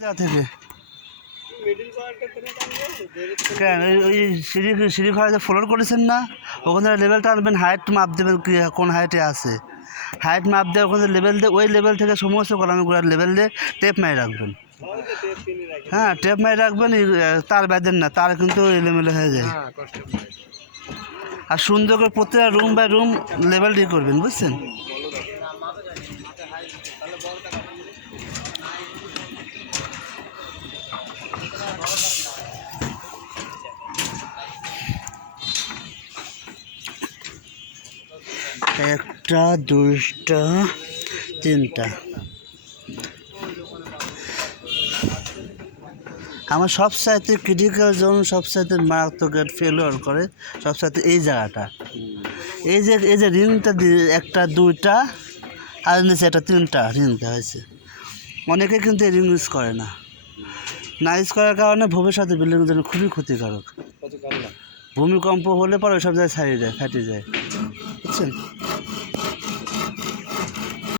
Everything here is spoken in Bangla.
থেকে। কেন? ওই- সিঁড়ি সিঁড়ি ঘরে যে ফ্লোর করেছেন না ওখানে লেভেলটা আনবেন হাইট মাপ দেবেন কি কোন হাইটে আছে। হাইট মাপ দিয়ে ওখানে লেভেল দিয়ে ওই লেভেল থেকে সমস্ত কলামগুলোর লেভেল দিয়ে টেপ মারি রাখবেন। হ্যাঁ টেপ মারি রাখবেন তার বেঁধেন না তার কিন্তু এলোমেলো হয়ে যায়। আর সুন্দর করে প্রত্যেকটা রুম বাই রুম লেভেল দিয়ে করবেন বুঝছেন? একটা, দুইটা, তিনটা। আমার সবসাইতে ক্রিটিক্যাল জোন সবসাইতে মারাত্মক ফেলোয়ার করে সবসাইতে এই জায়গাটা। এই যে এই যে রিংটা একটা, দুইটা, আর নিচে একটা, তিনটা রিং দেওয়া হয়েছে। অনেকে কিন্তু এই রিং ইউজ করে না। না ইউজ করার কারণে ভবিষ্যতে বিল্ডিংয়ের জন্য খুবই ক্ষতিকারক। ভূমিকম্প হলে পরে ওইসব জায়গায় ছাড়িয়ে যায় ফাটিয়ে যায়। বুঝছেন